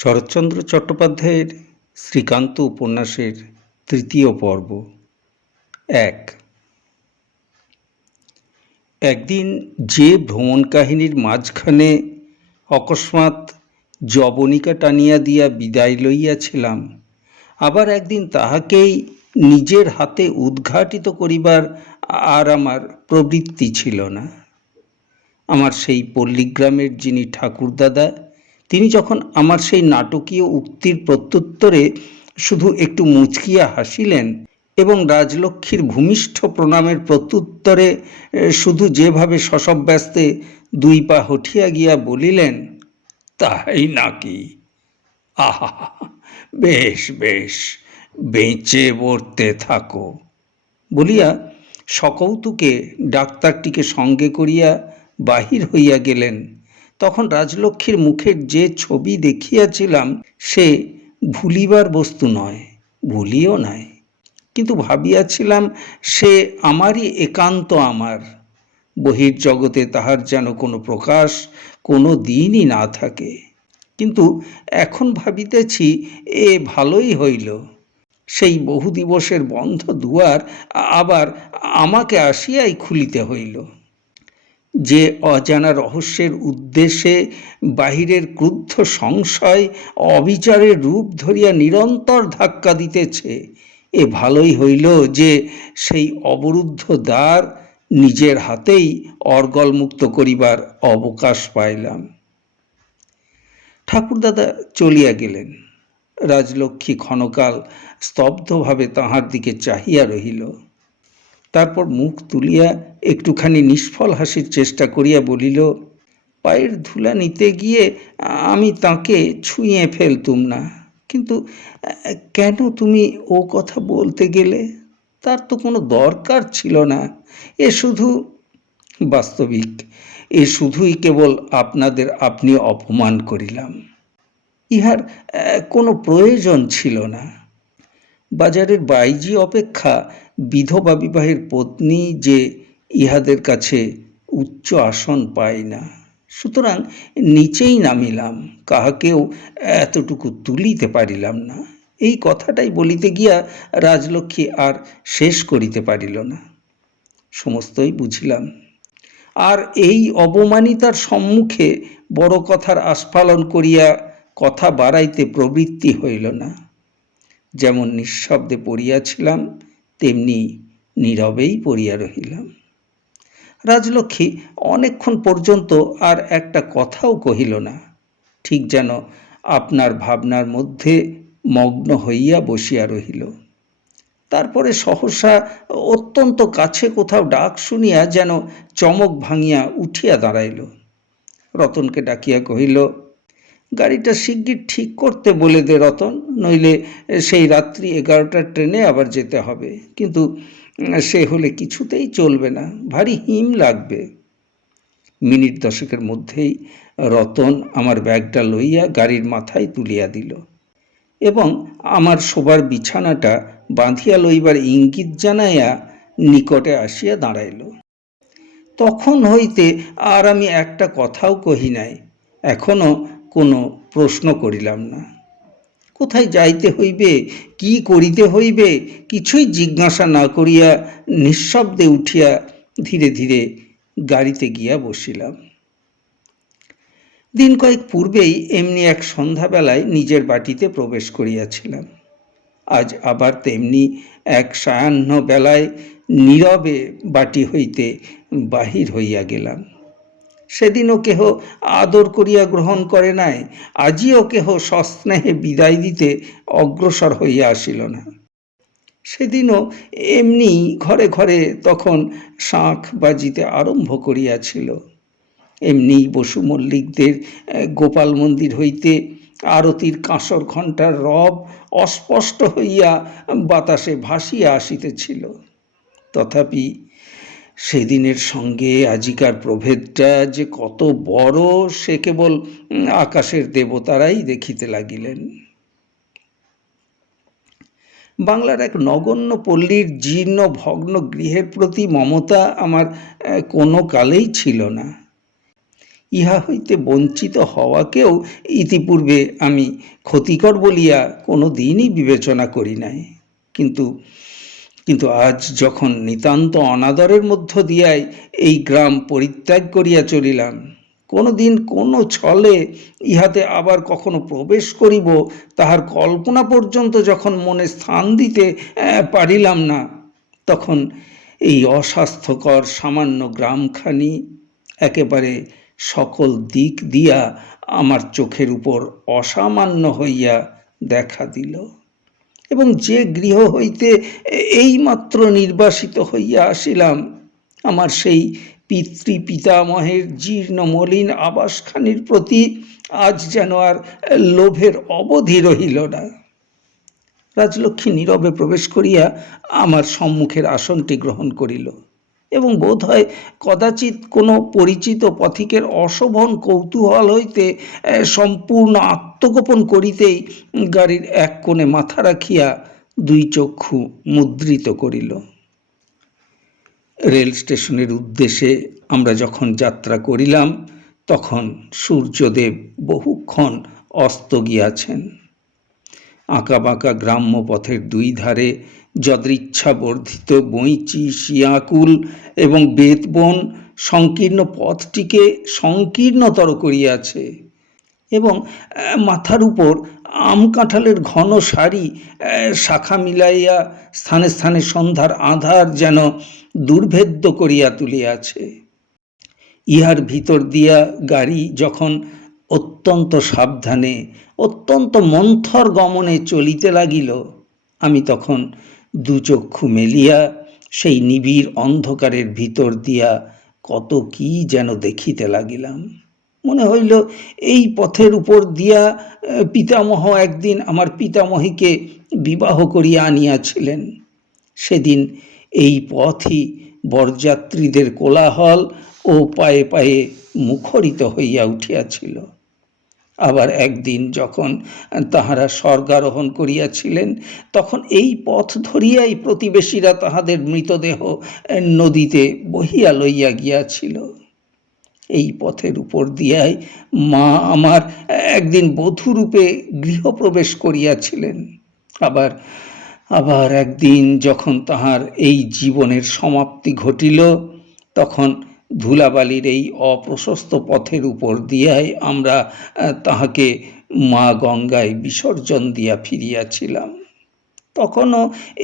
শরৎচন্দ্র চট্টোপাধ্যায়ের শ্রীকান্ত উপন্যাসের তৃতীয় পর্ব। এক। একদিন যে ভ্রমণ কাহিনীর মাঝখানে অকস্মাৎ যবনিকা টানিয়া দিয়া বিদায় লইয়াছিলাম, আবার একদিন তাহাকেই নিজের হাতে উদ্ঘাটিত করিবার আর আমার প্রবৃত্তি ছিল না। আমার সেই পল্লীগ্রামের যিনি ঠাকুরদাদা, তিনি যখন আমার সেই নাটকীয় উক্তির প্রত্যুত্তরে শুধু একটু মুচকিয়া হাসিলেন এবং রাজলক্ষ্মীর ভূমিষ্ঠ প্রণামের প্রত্যুত্তরে শুধু যেভাবে শশব্যস্তে দুই পা হঠিয়া গিয়া বলিলেন, তাই নাকি, আহা, বেশ বেশ, বেঁচে বর্তে থাকো, বলিয়া সকৌতুকে ডাক্তারটিকে সঙ্গে করিয়া বাহির হইয়া গেলেন, তখন রাজলক্ষ্মীর মুখের যে ছবি দেখিয়াছিলাম সে ভুলিবার বস্তু নয়, ভুলিও নাই। কিন্তু ভাবিয়াছিলাম সে আমারই একান্ত আমার, বহির্জগতে তাহার যেন কোনো প্রকাশ কোনো দিনই না থাকে। কিন্তু এখন ভাবিতেছি এ ভালোই হইল, সেই বহু দিবসের বন্ধ দুয়ার আবার আমাকে আসিয়াই খুলিতে হইল। যে অজানা রহস্যের উদ্দেশ্যে বাহিরের ক্রুদ্ধ সংশয় অবিচারের রূপ ধরিয়া নিরন্তর ধাক্কা দিতেছে, এ ভালোই হইল যে সেই অবরুদ্ধ দ্বার নিজের হাতেই অর্গলমুক্ত করিবার অবকাশ পাইলাম। ঠাকুরদাদা চলিয়া গেলেন। রাজলক্ষ্মী ক্ষণকাল স্তব্ধভাবে তাহার দিকে চাহিয়া রহিল। তারপর মুখ তুলিয়া একটুখানি নিষ্ফল হাসির চেষ্টা করিয়া বলিল, পায়ের ধুলা নিতে গিয়ে আমি তাকে ছুঁয়ে ফেলতুম না, কিন্তু কেন তুমি ও কথা বলতে গেলে? তার তো কোনো দরকার ছিল না। এ শুধু বাস্তবিক, এ শুধুই কেবল আপনাদের আপনি অপমান করিলাম। ইহার কোনো প্রয়োজন ছিল না। বাজারের বাইজি অপেক্ষা বিধবা বিবাহের পত্নী যে ইহাদের কাছে উচ্চ আসন পায় না, সুতরাং নিচেই নামিলাম, কাহাকেও এতটুকু তুলিতে পারিলাম না। এই কথাটাই বলিতে গিয়া রাজলক্ষ্মী আর শেষ করিতে পারিল না। সমস্তই বুঝিলাম, আর এই অবমানিতার সম্মুখে বড় কথার আস্ফালন করিয়া কথা বাড়াইতে প্রবৃত্তি হইল না। যেমন নিঃশব্দে পড়িয়াছিলাম, তেমনি নীরবেই পড়িয়া রহিলাম। রাজলক্ষ্মী অনেকক্ষণ পর্যন্ত আর একটা কথাও কহিল না, ঠিক যেন আপনার ভাবনার মধ্যে মগ্ন হইয়া বসিয়া রহিল। তারপরে সহসা অত্যন্ত কাছে কোথাও ডাক শুনিয়া যেন চমক ভাঙিয়া উঠিয়া দাঁড়াইল। রতনকে ডাকিয়া কহিল, গাড়িটা শিগগির ঠিক করতে বলে দে রতন, নইলে সেই রাত্রি 11টার ট্রেনে আবার যেতে হবে। কিন্তু সে হলে কিছুতেই চলবে না, ভারী হিম লাগবে। মিনিট 10 মধ্যেই রতন আমার ব্যাগটা লইয়া গাড়ির মাথায় তুলিয়া দিল এবং আমার শোবার বিছানাটা বাঁধিয়া লইবার ইঙ্গিত জানাইয়া নিকটে আসিয়া দাঁড়াইল। তখন হইতে আর আমি একটা কথাও কহি নাই, এখনো কোনো প্রশ্ন করিলাম না। কোথায় যাইতে হইবে, কি করিতে হইবে, কিছুই জিজ্ঞাসা না করিয়া নিঃশব্দে উঠিয়া ধীরে ধীরে গাড়িতে গিয়া বসিলাম। দিন কয়েক পূর্বেই এমনি এক সন্ধ্যাবেলায় নিজের বাটিতে প্রবেশ করিয়াছিলাম। আজ আবার তেমনি এক সায়াহ্ন বেলায় নীরবে বাটি হইতে বাহির হইয়া গেলাম। সেদিনও কেহ আদর করিয়া গ্রহণ করে নাই, আজিও কেহ সস্নেহে বিদায় দিতে অগ্রসর হইয়া আসিল না। সেদিনও এমনি ঘরে ঘরে তখন শাঁখ বাজিতে আরম্ভ করিয়াছিল। এমনি বসু মল্লিকদের গোপাল মন্দির হইতে আরতির কাঁসর ঘণ্টার রব অস্পষ্ট হইয়া বাতাসে ভাসিয়া আসিতেছিল। তথাপি সেদিনের সঙ্গে আজিকার প্রভেদটা যে কত বড় সে কেবল আকাশের দেবতারাই দেখিতে লাগিলেন। বাংলার এক নগণ্য পল্লীর জীর্ণ ভগ্ন গৃহের প্রতি মমতা আমার কোনো কালেই ছিল না। ইহা হইতে বঞ্চিত হওয়াকেও ইতিপূর্বে আমি ক্ষতিকর বলিয়া কোনো দিনই বিবেচনা করি নাই। কিন্তু কিন্তু আজ যখন নিতান্ত অনাদরের মধ্য দিয়াই এই গ্রাম পরিত্যাগ করিয়া চলিলাম, কোনো দিন কোনো ছলে ইহাতে আবার কখনো প্রবেশ করিব তাহার কল্পনা পর্যন্ত যখন মনে স্থান দিতে পারিলাম না, তখন এই অস্বাস্থ্যকর সামান্য গ্রামখানি একেবারে সকল দিক দিয়া আমার চোখের উপর অসামান্য হইয়া দেখা দিল। এবং যে গৃহ হইতে এইমাত্র নির্বাসিত হইয়া আসিলাম, আমার সেই পিতৃপিতামহের জীর্ণ মলিন আবাসখানির প্রতি আজ যেন আর লোভের অবধি রহিল না। রাজলক্ষ্মী নীরবে প্রবেশ করিয়া আমার সম্মুখের আসনটি গ্রহণ করিল এবং বোধ হয় কদাচিৎ কোনো পরিচিত পথিকের অশোভন কৌতূহল হইতে সম্পূর্ণ আত্মগোপন করিতেই গাড়ির এক কোণে মাথা রাখিয়া দুই চক্ষু মুদ্রিত করিল। রেল স্টেশনের উদ্দেশ্যে আমরা যখন যাত্রা করিলাম, তখন সূর্যদেব বহুক্ষণ অস্ত গিয়াছেন। আঁকাবাঁকা গ্রাম্য পথের দুই ধারে যদৃচ্ছা বর্ধিত বইচি, শিয়াকুল এবং বেতবন সংকীর্ণ পথটিকে সংকীর্ণতর করিয়াছে এবং মাথার উপর আম কাঁঠালের ঘন সারি শাখা মিলাইয়া স্থানে স্থানে সন্ধ্যার আঁধার যেন দুর্ভেদ্য করিয়া তুলিয়াছে। ইহার ভিতর দিয়া গাড়ি যখন অত্যন্ত সাবধানে, অত্যন্ত মন্থর গমনে চলিতে লাগিল, আমি তখন দুচক্ষু মেলিয়া সেই নিবিড় অন্ধকারের ভিতর দিয়া কত কি যেন দেখিতে লাগিলাম। মনে হইল এই পথের উপর দিয়া পিতামহ একদিন আমার পিতামহীকে বিবাহ করিয়া আনিয়াছিলেন। সেদিন এই পথই বরযাত্রীদের কোলাহল ও পায়ে পায়ে মুখরিত হইয়া উঠিয়াছিল। আবার একদিন যখন তাহারা স্বর্গারোহণ করিয়াছিলেন, তখন এই পথ ধরিয়াই প্রতিবেশীরা তাহাদের মৃতদেহ নদীতে বহিয়া লইয়া গিয়াছিল। এই পথের উপর দিয়াই মা আমার একদিন বধূরূপে গৃহপ্রবেশ করিয়াছিলেন। আবার আবার একদিন যখন তাহার এই জীবনের সমাপ্তি ঘটিল, তখন ধুলাবালির এই অপ্রশস্ত পথের উপর দিয়াই আমরা তাহাকে মা গঙ্গায় বিসর্জন দিয়া ফিরিয়াছিলাম। তখনও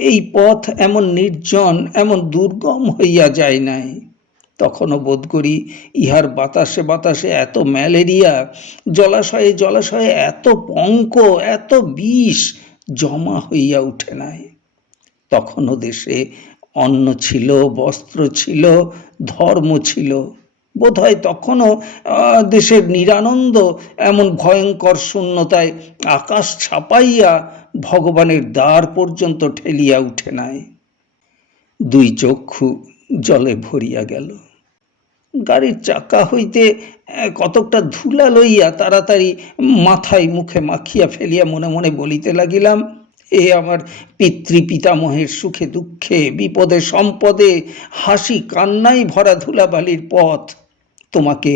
এই পথ এমন নির্জন, এমন দুর্গম হইয়া যায় নাই। তখনও বোধ করি ইহার বাতাসে বাতাসে এত ম্যালেরিয়া, জলাশয়ে জলাশয়ে এত পঙ্ক, এত বিষ জমা হইয়া উঠে নাই। তখনও দেশে অন্ন ছিল, বস্ত্র ছিল, ধর্ম ছিল। বোধ হয় তখনও দেশের নিরানন্দ এমন ভয়ঙ্কর শূন্যতায় আকাশ ছাপাইয়া ভগবানের দ্বার পর্যন্ত ঠেলিয়া উঠে নাই। দুই চক্ষু জলে ভরিয়া গেল। গাড়ির চাকা হইতে কতকটা ধুলা লইয়া তাড়াতাড়ি মাথায় মুখে মাখিয়া ফেলিয়া মনে মনে বলিতে লাগিলাম, এ আমার পিতৃপিতামহের সুখে দুঃখে, বিপদে সম্পদে, হাসি কান্নায় ভরা ধুলাবালির পথ, তোমাকে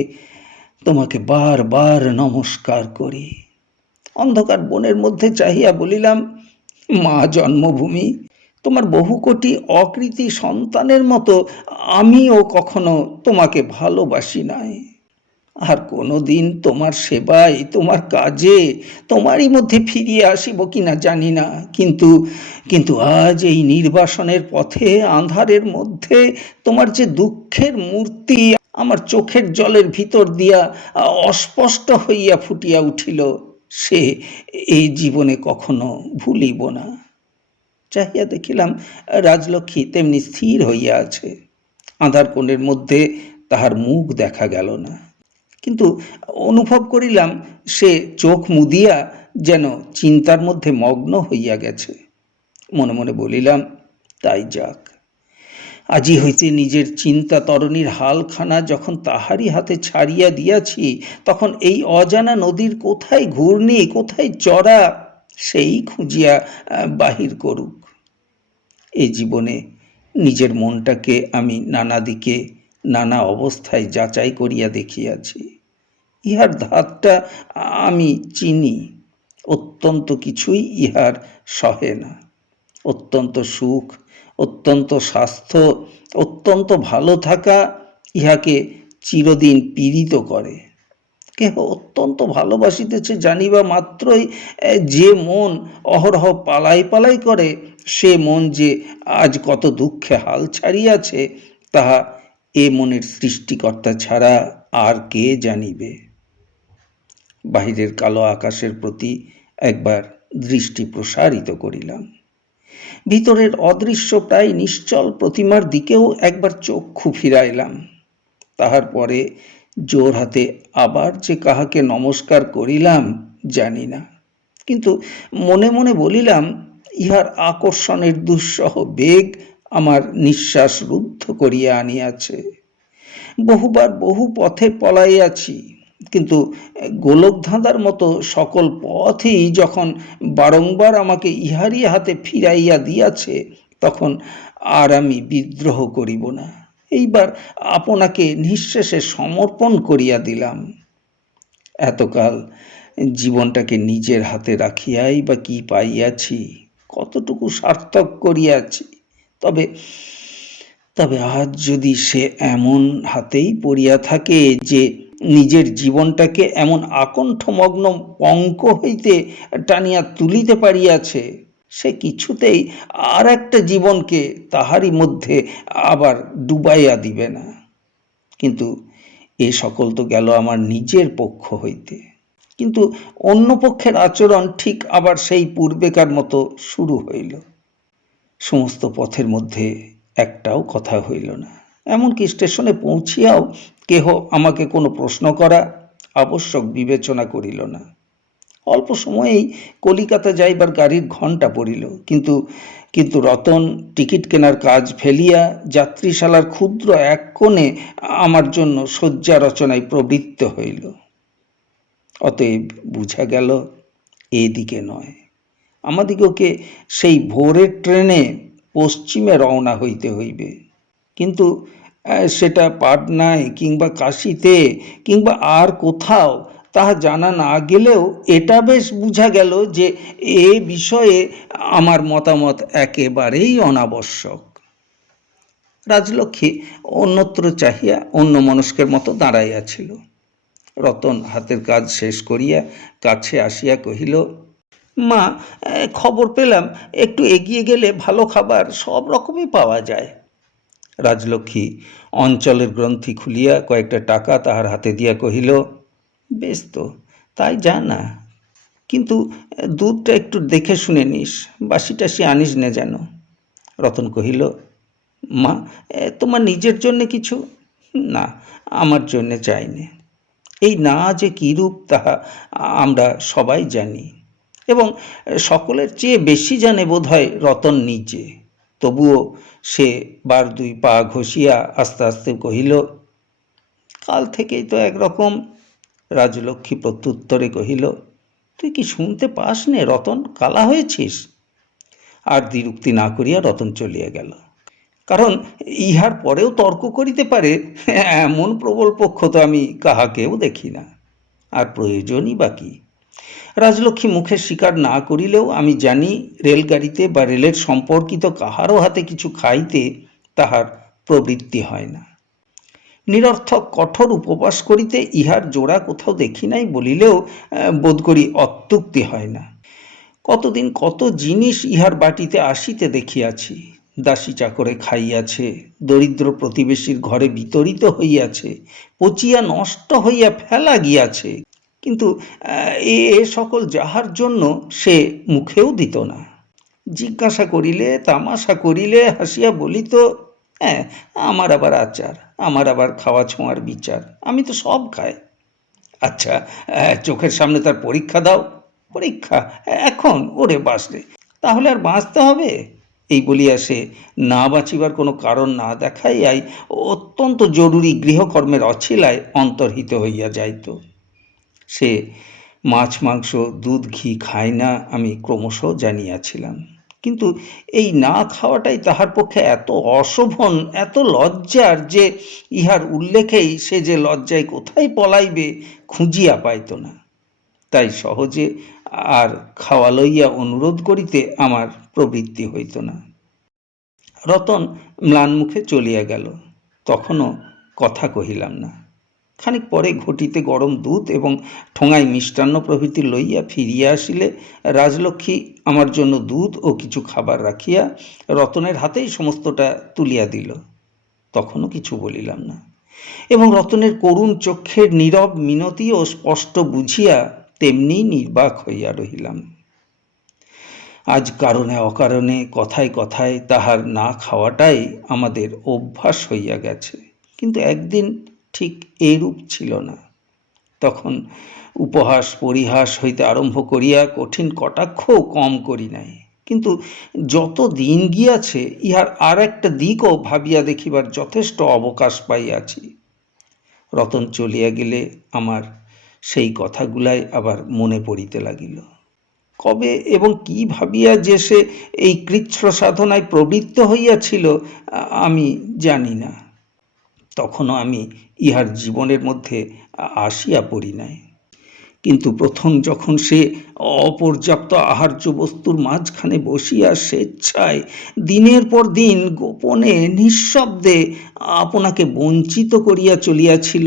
তোমাকে বারবার নমস্কার করি। অন্ধকার বনের মধ্যে চাহিয়া বলিলাম, মা জন্মভূমি, তোমার বহু কোটি অকৃতি সন্তানের মতো আমিও কখনো তোমাকে ভালোবাসি নাই। আর কোনো দিন তোমার সেবায়, তোমার কাজে, তোমারই মধ্যে ফিরিয়ে আসিব কিনা জানি না, কিন্তু কিন্তু আজ এই নির্বাসনের পথে আঁধারের মধ্যে তোমার যে দুঃখের মূর্তি আমার চোখের জলের ভিতর দিয়া অস্পষ্ট হইয়া ফুটিয়া উঠিল, সে এই জীবনে কখনো ভুলিব না। চাহিয়া দেখিলাম রাজলক্ষ্মী তেমনি স্থির হইয়া আছে। আঁধার কোণের মধ্যে তাহার মুখ দেখা গেল না, কিন্তু অনুভব করিলাম সে চোখ মুদিয়া যেন চিন্তার মধ্যে মগ্ন হইয়া গেছে। মনে মনে বলিলাম, তাই যাক। আজি হইতে নিজের চিন্তা তরণীর হালখানা যখন তাহারই হাতে ছাড়িয়া দিয়াছি, তখন এই অজানা নদীর কোথায় ঘূর্ণি, কোথায় চড়া, সেই খুঁজিয়া বাহির করুক। এই জীবনে নিজের মনটাকে আমি নানা দিকে, নানা অবস্থায় যাচাই করিয়া দেখিয়াছি। ইহার ধাতটা আমি চিনি। অত্যন্ত কিছুই ইহার সহে না। অত্যন্ত সুখ, অত্যন্ত স্বাস্থ্য, অত্যন্ত ভালো থাকা ইহাকে চিরদিন পীড়িত করে। কেহ অত্যন্ত ভালোবাসিতেছে জানিবা মাত্রই যে মন অহরহ পালাই পালাই করে, সে মন যে আজ কত দুঃখে হাল ছাড়িয়াছে, তাহা এ মনের সৃষ্টিকর্তা ছাড়া আর কে জানিবে। বাহিরের কালো আকাশের প্রতি একবার দৃষ্টি প্রসারিত করিলাম। ভিতরের অদৃশ্য প্রায় নিশ্চল প্রতিমার দিকেও একবার চক্ষু ফিরাইলাম। তাহার পরে জোর হাতে আবার যে কাহাকে নমস্কার করিলাম জানি না, কিন্তু মনে মনে বলিলাম, ইহার আকর্ষণের দুঃসহ বেগ আমার নিঃশ্বাস রুদ্ধ করিয়া আনিয়াছে। বহুবার বহু পথে পলাইয়াছি, কিন্তু গোলকধাঁধার মতো সকল পথই যখন বারংবার আমাকে ইহারই হাতে ফিরাইয়া দিয়াছে, তখন আর আমি বিদ্রোহ করিব না। এইবার আপনাকে নিঃশেষে সমর্পণ করিয়া দিলাম। এতকাল জীবনটাকে নিজের হাতে রাখিয়াই বা কি পাইয়াছি, কতটুকু সার্থক করিয়াছি। তবে তবে আজ যদি সে এমন হাতেই পড়িয়া থাকে যে নিজের জীবনটাকে এমন আকণ্ঠমগ্ন পঙ্ক হইতে টানিয়া তুলিতে পারিয়াছে, সে কিছুতেই আর একটা জীবনকে তাহারই মধ্যে আবার ডুবাইয়া দিবে না। কিন্তু এ সকল তো গেল আমার নিজের পক্ষ হইতে, কিন্তু অন্য পক্ষের আচরণ ঠিক আবার সেই পূর্বেকার মতো শুরু হইল। সমস্ত পথের মধ্যে একটাও কথা হইল না। এমনকি স্টেশনে পৌঁছিয়াও কেহ আমাকে কোনো প্রশ্ন করা আবশ্যক বিবেচনা করিল না। অল্প সময়েই কলিকাতা যাইবার গাড়ির ঘণ্টা পড়িল, কিন্তু রতন টিকিট কেনার কাজ ফেলিয়া যাত্রীশালার ক্ষুদ্র এক কোণে আমার জন্য শয্যা রচনায় প্রবৃত্ত হইল। অতএব বুঝা গেল, এদিকে নয়, আমাদিগকে সেই ভোরের ট্রেনে পশ্চিমে রওনা হইতে হইবে। কিন্তু সেটা পাটনায় কিংবা কাশীতে কিংবা আর কোথাও তাহা জানা না গেলেও এটা বেশ বুঝা গেল যে এ বিষয়ে আমার মতামত একেবারেই অনাবশ্যক। রাজলক্ষ্মী অন্যত্র চাহিয়া অন্য মনস্কের মতো দাঁড়াইয়াছিল। রতন হাতের কাজ শেষ করিয়া কাছে আসিয়া কহিল, মা, খবর পেলাম একটু এগিয়ে গেলে ভালো খাবার সব রকমই পাওয়া যায়। রাজলক্ষ্মী অঞ্চলের গ্রন্থি খুলিয়া কয়েকটা টাকা তাহার হাতে দিয়া কহিল, বেশ তো, তাই যা না, কিন্তু দুধটা একটু দেখে শুনে নিস, বাসি টাসি আনিস নে যেন। রতন কহিল, মা, তোমার নিজের জন্যে কিছু? না, আমার জন্যে চাইনে। এই না যে কীরূপ তাহা আমরা সবাই জানি, এবং সকলের চেয়ে বেশি জানে বোধহয় রতন নিজে। তবুও সে বার দুই পা ঘষিয়া আস্তে আস্তে কহিল, কাল থেকেই তো একরকম। রাজলক্ষ্মী প্রত্যুত্তরে কহিল, তুই কি শুনতে পাস নে রতন, কালা হয়েছিস? আর দ্বিরুক্তি না করিয়া রতন চলিয়া গেল। কারণ ইহার পরেও তর্ক করিতে পারে এমন প্রবল পক্ষ তো আমি কাহাকেও দেখি না, আর প্রয়োজনই বা কি। রাজলক্ষ্মী মুখে স্বীকার না করিলেও আমি জানি, রেলগাড়িতে বা রেলের সম্পর্কিত কাহারও হাতে কিছু খাইতে তাহার প্রবৃত্তি হয় না। নিরর্থক কঠোর উপবাস করিতে ইহার জোড়া কোথাও দেখি নাই বলিলেও বোধ করি অত্যুক্তি হয় না। কতদিন কত জিনিস ইহার বাটিতে আসিতে দেখিয়াছি। দাসী চাকরে খাইয়াছে, দরিদ্র প্রতিবেশীর ঘরে বিতরিত হইয়াছে, পচিয়া নষ্ট হইয়া ফেলা গিয়াছে, কিন্তু এ সকল যাহার জন্য সে মুখেও দিত না। জিজ্ঞাসা করিলে, তামাশা করিলে হাসিয়া বলিত, হ্যাঁ, আমার আবার আচার, আমার আবার খাওয়া ছোঁয়ার বিচার, আমি তো সব খাই। আচ্ছা, চোখের সামনে তার পরীক্ষা দাও। পরীক্ষা এখন? ওরে বাসরে, তাহলে আর বাঁচতে হবে? এই বলিয়া সে না বাঁচিবার কোনো কারণ না দেখাইয়াই অত্যন্ত জরুরি গৃহকর্মের অছিলায় অন্তর্হিত হইয়া যাইত। সে মাছ মাংস দুধ ঘি খায় না, আমি ক্রমশ জানিয়াছিলাম, কিন্তু এই না খাওয়াটাই তাহার পক্ষে এত অশোভন, এত লজ্জার যে ইহার উল্লেখেই সে যে লজ্জায় কোথায় পলাইবে খুঁজিয়া পাইত না। তাই সহজে আর খাওয়া লইয়া অনুরোধ করিতে আমার প্রবৃত্তি হইত না। রতন ম্লান মুখে চলিয়া গেল। তখনও কথা কহিলাম না। খানিক পরে ঘটিতে গরম দুধ এবং ঠোঙায় মিষ্টান্ন প্রভৃতি লইয়া ফিরিয়া আসিলে রাজলক্ষ্মী আমার জন্য দুধ ও কিছু খাবার রাখিয়া রতনের হাতেই সমস্তটা তুলিয়া দিল। তখনও কিছু বলিলাম না, এবং রতনের করুণ চক্ষের নীরব মিনতিও স্পষ্ট বুঝিয়া তেমনি নির্বাক হইয়া রহিলাম। আজ কারণে অকারণে কথায় কথায় তাহার না খাওয়াটাই আমাদের অভ্যাস হইয়া গেছে, কিন্তু একদিন ঠিক এরূপ ছিল না। তখন উপহাস পরিহাস হইতে আরম্ভ করিয়া কঠিন কটাক্ষও কম করি নাই, কিন্তু যত দিন গিয়াছে ইহার আর একটা দিকও ভাবিয়া দেখিবার যথেষ্ট অবকাশ পাইয়াছি। রতন চলিয়া গেলে আমার সেই কথাগুলাই আবার মনে পড়িতে লাগিল। কবে এবং কি ভাবিয়া যে সে এই কৃচ্ছ সাধনায় প্রবৃত্ত হইয়াছিল আমি জানি না। তখনও আমি ইহার জীবনের মধ্যে আসিয়া পড়ি নাই। কিন্তু প্রথম যখন সে অপর্যাপ্ত আহার্য বস্তুর মাঝখানে বসিয়া স্বেচ্ছায় দিনের পর দিন গোপনে নিঃশব্দে আপনাকে বঞ্চিত করিয়া চলিয়াছিল,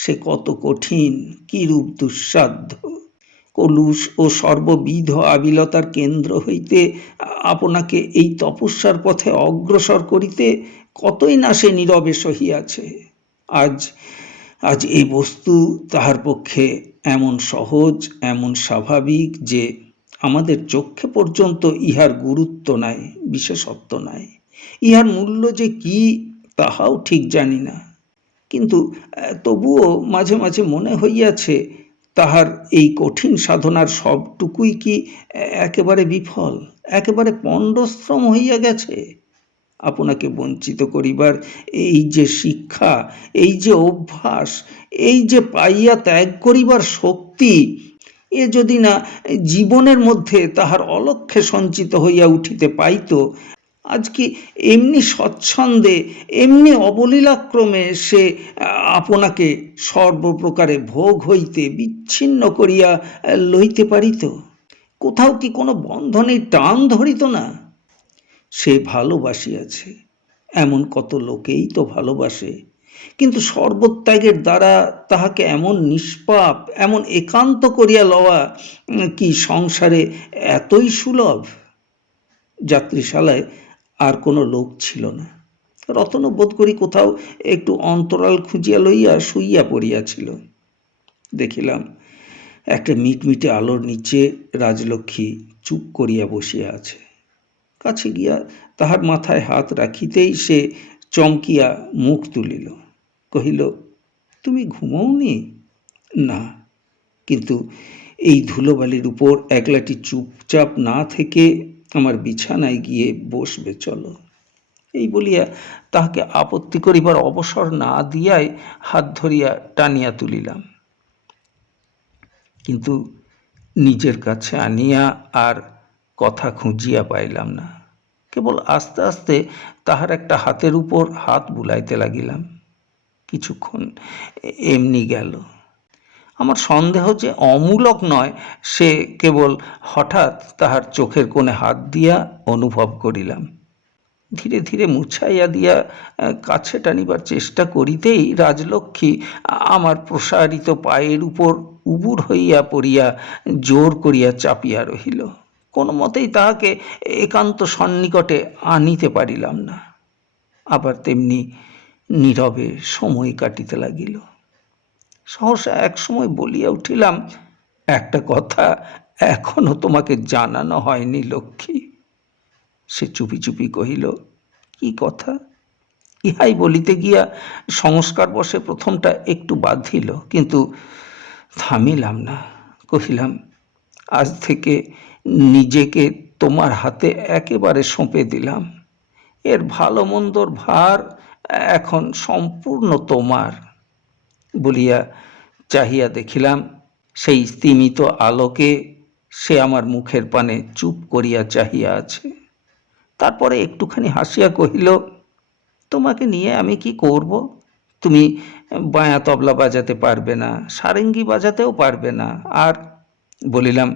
সে কত কঠিন, কিরূপ দুঃসাধ্য। কলুষ ও সর্ববিধ আবিলতার কেন্দ্র হইতে আপনাকে এই তপস্যার পথে অগ্রসর করিতে কতই না সে নীরবে সহিয়াছে। আজ আজ এই বস্তু তাহার পক্ষে এমন সহজ, এমন স্বাভাবিক যে আমাদের চক্ষে পর্যন্ত ইহার গুরুত্ব নাই, বিশেষত্ব নাই। ইহার মূল্য যে কি তাহাও ঠিক জানি না, কিন্তু তবুও মাঝে মাঝে মনে হইয়াছে তাহার এই কঠিন সাধনার সবটুকুই কি একেবারে বিফল, একেবারে পণ্ডশ্রম হইয়া গেছে। আপনাকে বঞ্চিত করিবার এই যে শিক্ষা, এই যে অভ্যাস, এই যে পাইয়া ত্যাগ করিবার শক্তি, এ যদি না জীবনের মধ্যে তাহার অলক্ষ্যে সঞ্চিত হইয়া উঠিতে পাইত, আজ কি এমনি স্বচ্ছন্দে, এমনি অবলীলাক্রমে সে আপনাকে সর্বপ্রকারে ভোগ হইতে বিচ্ছিন্ন করিয়া লইতে পারিত? কোথাও কি কোনো বন্ধনের টান ধরিত না? সে ভালোবাসিয়াছে, এমন কত লোকেই তো ভালোবাসে, কিন্তু সর্বত্যাগের দ্বারা তাহাকে এমন নিষ্পাপ, এমন একান্ত করিয়া লওয়া কি সংসারে এতই সুলভ? যাত্রীশালায় আর কোনো লোক ছিল না। রতনও বোধ করি কোথাও একটু অন্তরাল খুঁজিয়া লইয়া শুইয়া পড়িয়াছিল। দেখিলাম একটা মিটমিটে আলোর নিচে রাজলক্ষ্মী চুপ করিয়া বসিয়া আছে। কাছে গিয়া তাহার মাথায় হাত রাখিতেই সে চমকিয়া মুখ তুলিল, কহিল, তুমি ঘুমোওনি? না, কিন্তু এই ধুলোবালির উপর একলাটি চুপচাপ না থেকে আমার বিছানায় গিয়ে বসবে চলো। এই বলিয়া তাহাকে আপত্তি করিবার অবসর না দিয়াই হাত ধরিয়া টানিয়া তুলিলাম, কিন্তু নিজের কাছে আনিয়া আর কথা খুঁজিয়া পাইলাম না। কেবল আস্তে আস্তে তাহার একটা হাতের উপর হাত বুলাইতে লাগিলাম। কিছুক্ষণ এমনি গেল। আমার সন্দেহ যে অমূলক নয়, সে কেবল হঠাৎ তাহার চোখের কোণে হাত দিয়া অনুভব করিলাম। ধীরে ধীরে মুছাইয়া দিয়া কাছে টানিবার চেষ্টা করিতেই রাজলক্ষ্মী আমার প্রসারিত পায়ের উপর উবুর হইয়া পড়িয়া জোর করিয়া চাপিয়া রহিল। কোনো মতেই তাহাকে একান্ত সন্নিকটে আনিতে পারিলাম না। আবার তেমনি নীরবে সময় কাটিতে লাগিল। সহসা এক সময় বলিয়া উঠিলাম, একটা কথা এখনো তোমাকে জানানো হয়নি লক্ষ্মী। সে চুপি চুপি কহিল, কি কথা? ইহাই বলিতে গিয়া সংস্কার বশে প্রথমটা একটু বাধিল, কিন্তু থামিলাম না। কহিলাম, আজ থেকে নিজেকে তোমার হাতে একেবারে সঁপে দিলাম। এর ভালো মন্দর ভার এখন সম্পূর্ণ তোমার। বলিয়া চাহিয়া দেখিলাম সেই স্তিমিত আলোকে সে আমার মুখের পানে চুপ করিয়া চাহিয়া আছে। তারপরে একটুখানি হাসিয়া কহিল, তোমাকে নিয়ে আমি কি করব? তুমি বায়া তবলা বাজাতে পারবে না, সারেঙ্গি বাজাতেও পারবে না। আর বলিলাম,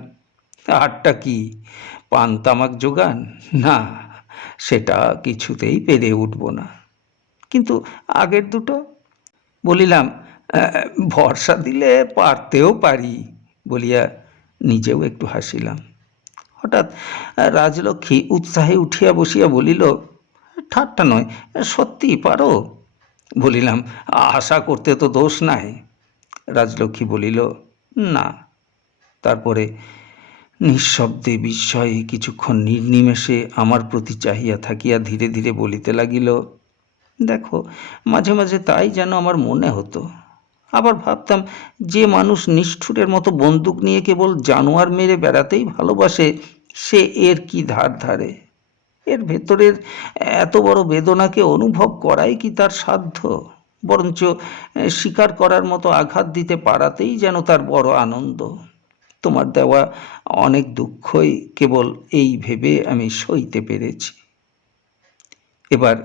আরটা কি, পান তামাক জোগান? না, সেটা কিছুতেই পেরে উঠব না। কিন্তু আগের দুটো? বলিলাম, ভরসা দিলে পারতেও পারি বলিয়া নিজেও একটু হাসিলাম। হঠাৎ রাজলক্ষ্মী উৎসাহে উঠিয়া বসিয়া বলিল, ঠাট্টা নয়, সত্যিই পারো? বলিলাম, আশা করতে তো দোষ নাই। রাজলক্ষ্মী বলিল, না। তারপরে নিঃশব্দে বিস্ময়ে কিছুক্ষণ নির্নিমেষে আমার প্রতি চাহিয়া থাকিয়া ধীরে ধীরে বলিতে লাগিল, দেখো, মাঝে মাঝে তাই যেন আমার মনে হতো। আবার ভাবতাম, যে মানুষ নিষ্ঠুরের মতো বন্দুক নিয়ে কেবল জানোয়ার মেরে বেড়াতেই ভালোবাসে, সে এর কি ধার ধারে? এর ভেতরের এত বড় বেদনাকে অনুভব করাই কি তার সাধ্য? বরঞ্চ স্বীকার করার মতো আঘাত দিতে পারাতেই যেন তার বড় আনন্দ। তোমার দেওয়া অনেক দুঃখই কেবল এই ভেবে আমি সইতে পেরেছি। এবার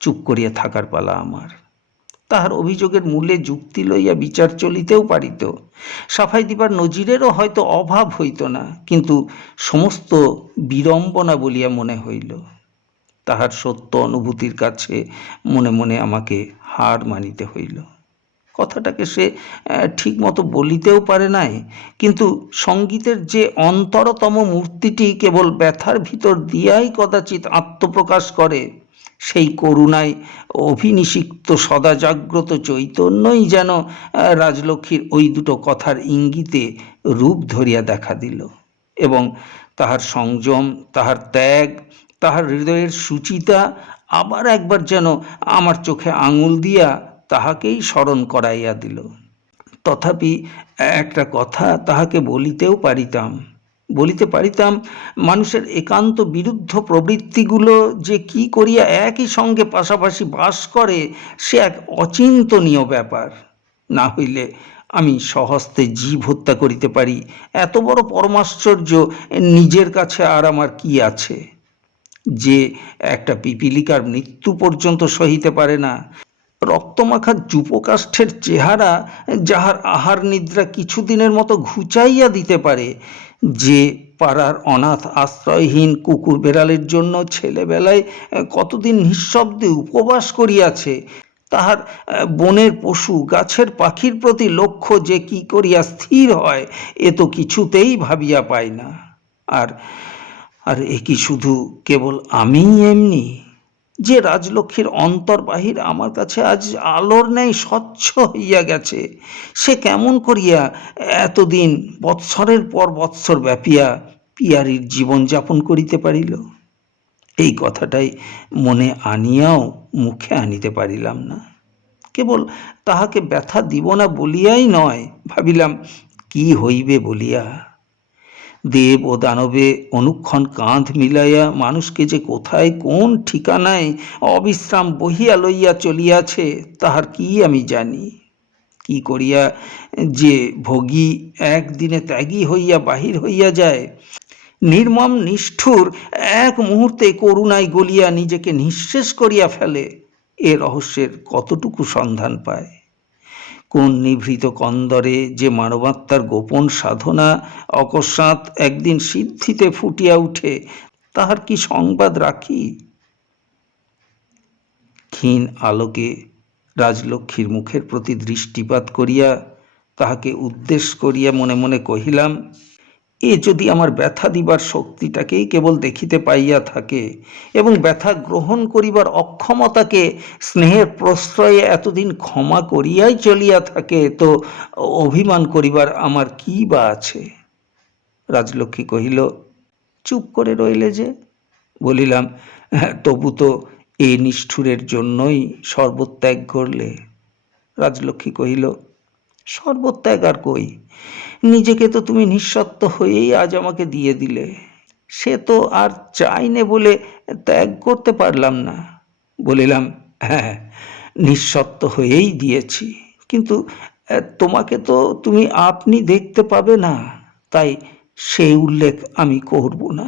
চুপ করিয়া থাকার পালা আমার। তাহার অভিযোগের মূলে যুক্তি লইয়া বিচার চলিতেও পারিত, সাফাই দিবার নজিরেরও হয়তো অভাব হইত না, কিন্তু সমস্ত বিড়ম্বনা বলিয়া মনে হইল। তাহার সত্য অনুভূতির কাছে মনে মনে আমাকে হার মানিতে হইল। কথাটাকে সে ঠিক মতো বলিতেও পারে নাই, কিন্তু সঙ্গীতের যে অন্তরতম মূর্তিটি কেবল ব্যথার ভিতর দিয়াই কদাচিৎ আত্মপ্রকাশ করে, সেই করুণায় অভিনিষিক্ত সদা জাগ্রত চৈতন্যই যেন রাজলক্ষ্মীর ওই দুটো কথার ইঙ্গিতে রূপ ধরিয়া দেখা দিল, এবং তাহার সংযম, তাহার ত্যাগ, তাহার হৃদয়ের সুচিতা আবার একবার যেন আমার চোখে আঙুল দিয়া তাহাকেই স্মরণ করাইয়া দিল। তথাপি একটা কথা তাহাকে বলিতে পারিতাম, মানুষের একান্ত বিরুদ্ধ প্রবৃত্তিগুলো যে কি করিয়া একই সঙ্গে পাশাপাশি বাস করে, সে এক অচিন্তনীয় ব্যাপার। না হইলে আমি স্বহস্তে জীব হত্যা করিতে পারি, এত বড় পরমাশ্চর্য নিজের কাছে আর আমার কি আছে? যে একটা পিপীলিকার মৃত্যু পর্যন্ত সহিতে পারে না, রক্তমাখা যূপকাষ্ঠের চেহারা যাহার আহার নিদ্রা কিছুদিনের মতো ঘুচাইয়া দিতে পারে, যে পাড়ার অনাথ আশ্রয়হীন কুকুর বেড়ালের জন্য ছেলেবেলায় কতদিন নিঃশব্দে উপবাস করিয়াছে, তাহার বনের পশু গাছের পাখির প্রতি লক্ষ্য যে কি করিয়া স্থির হয়, এ তো কিছুতেই ভাবিয়া পাই না। আর আর এ কি শুধু কেবল আমিই এমনি, যে রাজলক্ষ্মীর অন্তর বাহির আমার কাছে আজ আলোর ন্যায় স্বচ্ছ হইয়া গেছে, সে কেমন করিয়া এতদিন বৎসরের পর বৎসর ব্যাপিয়া পিয়ারীর জীবন যাপন করিতে পারিল? এই কথাটাই মনে আনিয়াও মুখে আনিতে পারিলাম না। কেবল তাহাকে ব্যথা দিব না বলিয়াই নয়, ভাবিলাম কি হইবে বলিয়া। দেব ও দানবে অনুক্ষণ কাঁধ মিলাইয়া মানুষকে যে কোথায় কোন ঠিকানায় অবিশ্রাম বহিয়া লইয়া চলিয়াছে, তাহার কি আমি জানি? কি করিয়া যে ভোগী একদিনে ত্যাগী হইয়া বাহির হইয়া যায়, নির্মম নিষ্ঠুর এক মুহূর্তে করুণায় গলিয়া নিজেকে নিঃশেষ করিয়া ফেলে, এ রহস্যের কতটুকু সন্ধান পায়? কোন নিভৃত কন্দরে যে মানবাত্মার গোপন সাধনা অকস্মাৎ একদিন সিদ্ধিতে ফুটিয়া উঠে, তাহার কি সংবাদ রাখি? ক্ষীণ আলোকে রাজলক্ষ্মীর মুখের প্রতি দৃষ্টিপাত করিয়া তাহাকে উদ্দেশ করিয়া মনে মনে কহিলাম, এ যদি আমার ব্যথা দিবার শক্তিটাকেই কেবল দেখিতে পাইয়া থাকে এবং ব্যথা গ্রহণ করিবার অক্ষমতাকে স্নেহের প্রশ্রয়ে এতদিন ক্ষমা করিয়াই চলিয়া থাকে, তো অভিমান করিবার আমার কি বা আছে? রাজলক্ষ্মী কহিল, চুপ করে রইলে যে? বলিলাম, তবু তো এ নিষ্ঠুরের জন্যই সর্বত্যাগ করলে। রাজলক্ষ্মী কহিল, সর্বত্যাগ আর কই, নিজেকে তো তুমি নিঃস্বত্ব হয়েই আজ আমাকে দিয়ে দিলে, সে তো আর চাইনে বলে ত্যাগ করতে পারলাম না। বলিলাম, হ্যাঁ, নিঃস্বত্ব হয়েই দিয়েছি, কিন্তু তোমাকে তো তুমি আপনি দেখতে পাবে না, তাই সেই উল্লেখ আমি করব না।